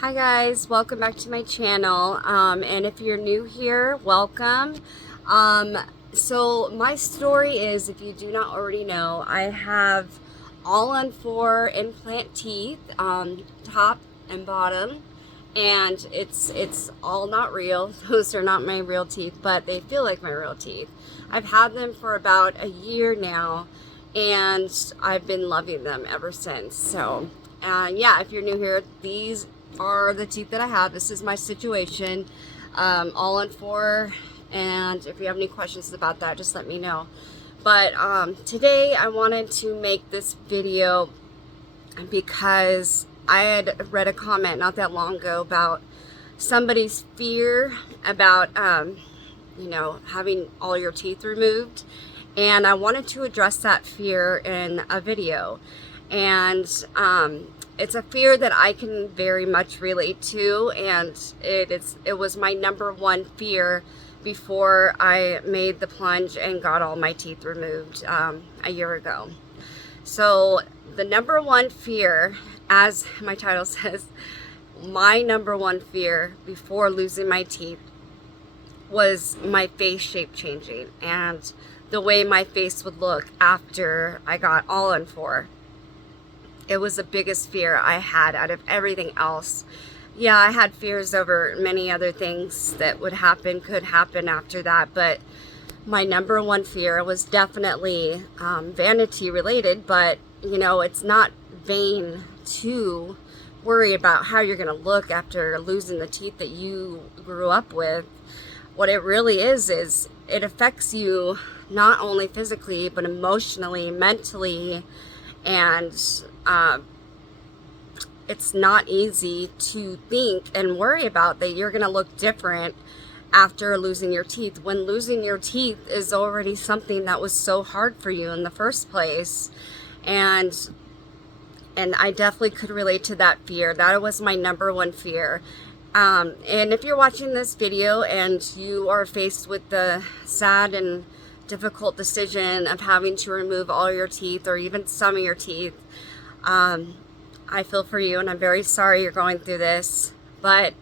Hi guys, welcome back to my channel. And if you're new here, welcome. So my story is, if you do not already know, I have all-on-4 implant teeth, top and bottom, and it's all not real. Those are not my real teeth, but they feel like my real teeth. I've had them for about a year now, and I've been loving them ever since. So, yeah, if you're new here, these are the teeth that I have. This is my situation, all-on-4, and if you have any questions about that, just let me know. But today I wanted to make this video because I had read a comment not that long ago about somebody's fear about having all your teeth removed, and I wanted to address that fear in a video. And it's a fear that I can very much relate to, and it was my number one fear before I made the plunge and got all my teeth removed a year ago. So the number one fear, as my title says, my number one fear before losing my teeth was my face shape changing and the way my face would look after I got all-on-4. It was the biggest fear I had out of everything else. Yeah, I had fears over many other things that could happen after that, but my number one fear was definitely vanity related. But it's not vain to worry about how you're gonna look after losing the teeth that you grew up with. What it really is it affects you not only physically but emotionally, mentally, and it's not easy to think and worry about that you're gonna look different after losing your teeth, when losing your teeth is already something that was so hard for you in the first place. And I definitely could relate to that fear. That was my number one fear. And if you're watching this video and you are faced with the sad and difficult decision of having to remove all your teeth or even some of your teeth, I feel for you, and I'm very sorry you're going through this. But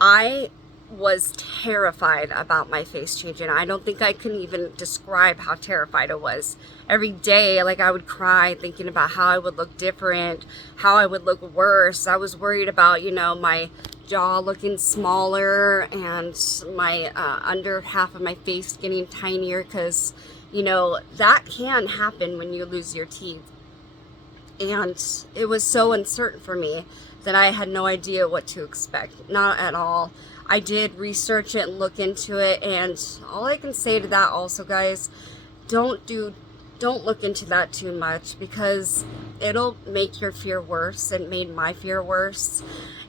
I was terrified about my face changing. I don't think I can even describe how terrified I was. Every day, I would cry thinking about how I would look different, how I would look worse. I was worried about, my jaw looking smaller and my under half of my face getting tinier, because, that can happen when you lose your teeth. And it was so uncertain for me that I had no idea what to expect. Not at all. I did research it and look into it, and all I can say to that also, guys, don't look into that too much, because it'll make your fear worse. It made my fear worse,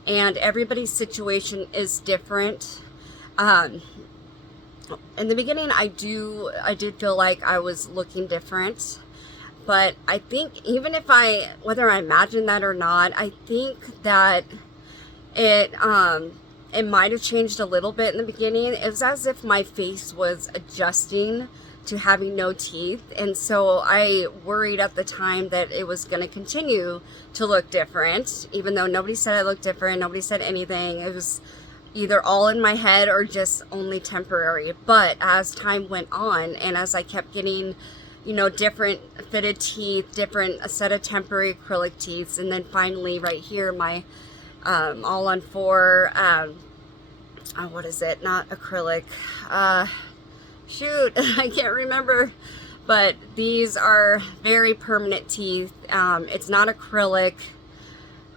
and everybody's situation is different. In the beginning, I did feel like I was looking different. But I think whether I imagined that or not, I think that it might have changed a little bit in the beginning. It was as if my face was adjusting to having no teeth. And so I worried at the time that it was going to continue to look different, even though nobody said I looked different. Nobody said anything. It was either all in my head or just only temporary. But as time went on, and as I kept getting different fitted teeth, a set of temporary acrylic teeth, and then finally right here, my all-on-4, what is it? Not acrylic. Shoot, I can't remember. But these are very permanent teeth. It's not acrylic.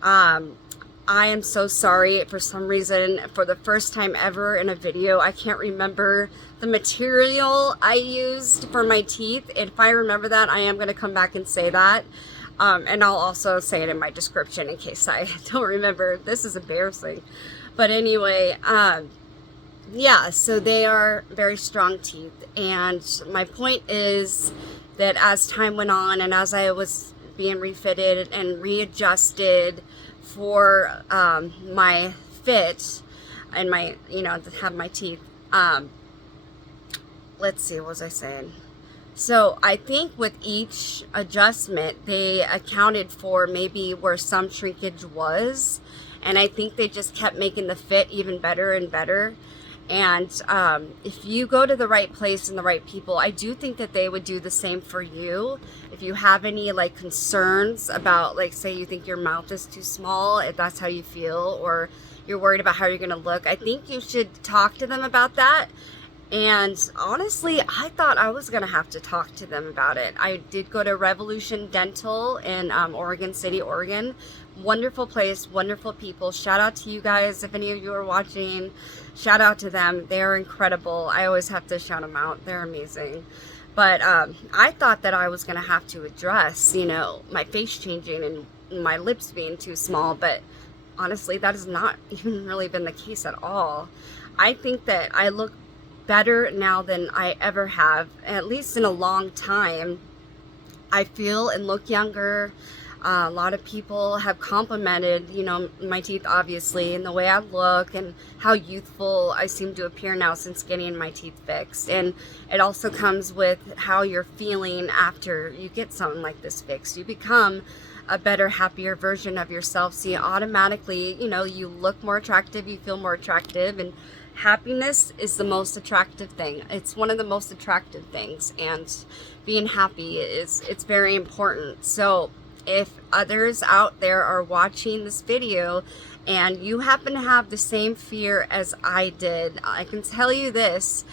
I am so sorry. For some reason, for the first time ever in a video, I can't remember the material I used for my teeth. If I remember that, I am going to come back and say that. And I'll also say it in my description in case I don't remember. This is embarrassing. But anyway, yeah, so they are very strong teeth. And my point is that as time went on and as I was being refitted and readjusted for my fit and my, to have my teeth, let's see, what was I saying? So I think with each adjustment, they accounted for maybe where some shrinkage was, and I think they just kept making the fit even better and better. And if you go to the right place and the right people, I do think that they would do the same for you. If you have any like concerns about, like, say you think your mouth is too small, if that's how you feel, or you're worried about how you're going to look, I think you should talk to them about that. And honestly, I thought I was going to have to talk to them about it. I did go to Revolution Dental in Oregon City, Oregon. Wonderful place, wonderful people. Shout out to you guys if any of you are watching. Shout out to them. They're incredible. I always have to shout them out. They're amazing. But I thought that I was going to have to address, you know, my face changing and my lips being too small. But honestly, that has not even really been the case at all. I think that I look better now than I ever have, at least in a long time. I feel and look younger. A lot of people have complimented, you know, my teeth, obviously, and the way I look and how youthful I seem to appear now since getting my teeth fixed. And it also comes with how you're feeling after you get something like this fixed. You become a better, happier version of yourself. So you automatically, you know, you look more attractive, you feel more attractive, and happiness is the most attractive thing. It's one of the most attractive things, and being happy it's very important. So if others out there are watching this video and you happen to have the same fear as I did, I can tell you this,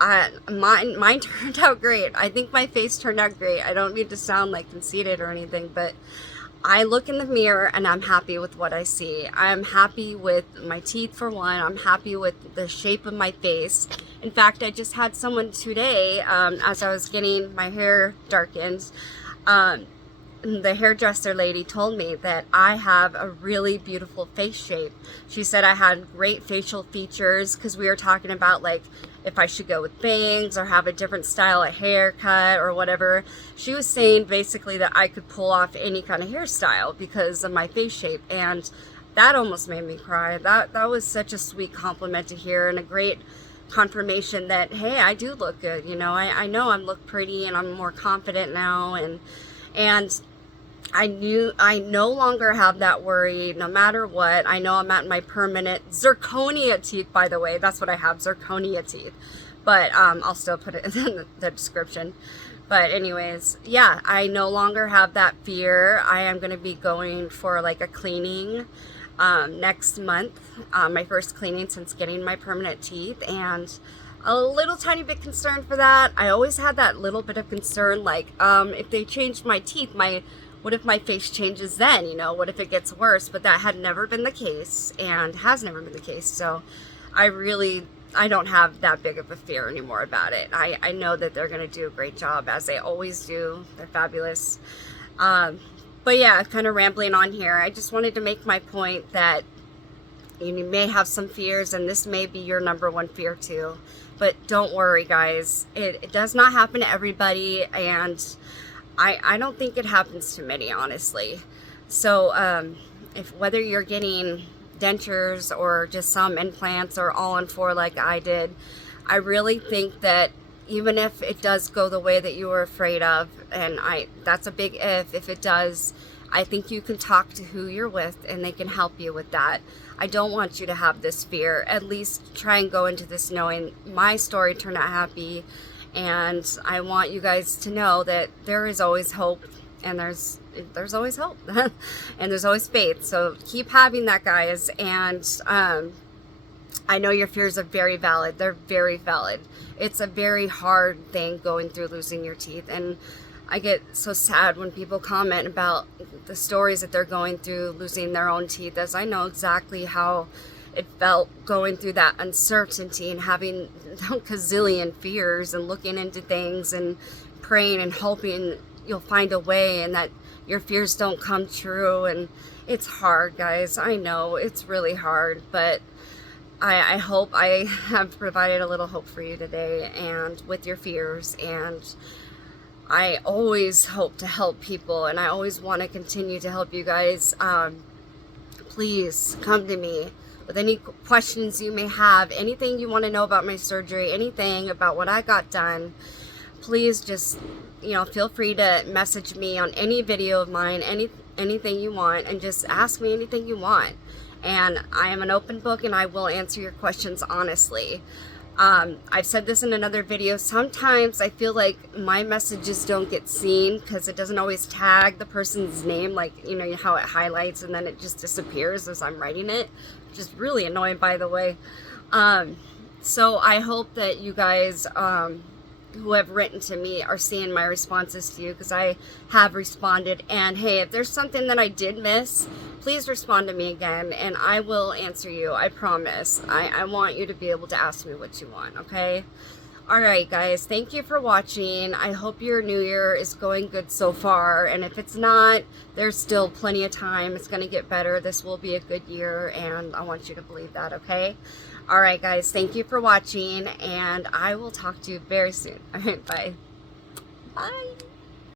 mine turned out great. I think my face turned out great. I don't need to sound like conceited or anything, but I look in the mirror and I'm happy with what I see. I'm happy with my teeth, for one. I'm happy with the shape of my face. In fact, I just had someone today, as I was getting my hair darkened, the hairdresser lady told me that I have a really beautiful face shape. She said I had great facial features, because we were talking about like if I should go with bangs or have a different style of haircut or whatever. She was saying basically that I could pull off any kind of hairstyle because of my face shape, and that almost made me cry. That was such a sweet compliment to hear, and a great confirmation that, hey, I do look good. You know, I know I look pretty and I'm more confident now, and I no longer have that worry no matter what. I know I'm at my permanent zirconia teeth, by the way. That's what I have, zirconia teeth. But I'll still put it in the description. But anyways, yeah, I no longer have that fear. I am going to be going for like a cleaning next month. My first cleaning since getting my permanent teeth. And a little tiny bit concerned for that. I always had that little bit of concern, like if they changed my teeth, what if my face changes then, you know, what if it gets worse? But that had never been the case, and has never been the case. So I don't have that big of a fear anymore about it. I know that they're going to do a great job, as they always do. They're fabulous. But yeah, kind of rambling on here. I just wanted to make my point that you may have some fears, and this may be your number one fear too. But don't worry, guys. It does not happen to everybody, and I don't think it happens to many, honestly. So if whether you're getting dentures or just some implants or all on four like I did, I really think that even if it does go the way that you were afraid of, and that's a big if it does, I think you can talk to who you're with and they can help you with that. I don't want you to have this fear. At least try and go into this knowing my story turned out happy. And I want you guys to know that there is always hope, and there's always hope, and there's always faith. So keep having that, guys. And I know your fears are very valid. They're very valid. It's a very hard thing going through losing your teeth, and I get so sad when people comment about the stories that they're going through losing their own teeth, as I know exactly how it felt going through that uncertainty and having a gazillion fears and looking into things and praying and hoping you'll find a way and that your fears don't come true. And it's hard, guys. I know it's really hard, but I hope I have provided a little hope for you today and with your fears. And I always hope to help people, and I always want to continue to help you guys. Please come to me with any questions you may have, anything you want to know about my surgery, anything about what I got done. Please just, you know, feel free to message me on any video of mine, anything you want, and just ask me anything you want. and I am an open book and I will answer your questions honestly. I've said this in another video. Sometimes I feel like my messages don't get seen because it doesn't always tag the person's name, like, you know, how it highlights and then it just disappears as I'm writing it, which is really annoying, by the way. So I hope that you guys who have written to me are seeing my responses to you, because I have responded. And hey, if there's something that I did miss, please respond to me again and I will answer you. I promise. I want you to be able to ask me what you want, okay? Alright guys, thank you for watching. I hope your new year is going good so far, and if it's not, there's still plenty of time. It's going to get better. This will be a good year, and I want you to believe that, okay? Alright guys, thank you for watching, and I will talk to you very soon. Alright, bye. Bye.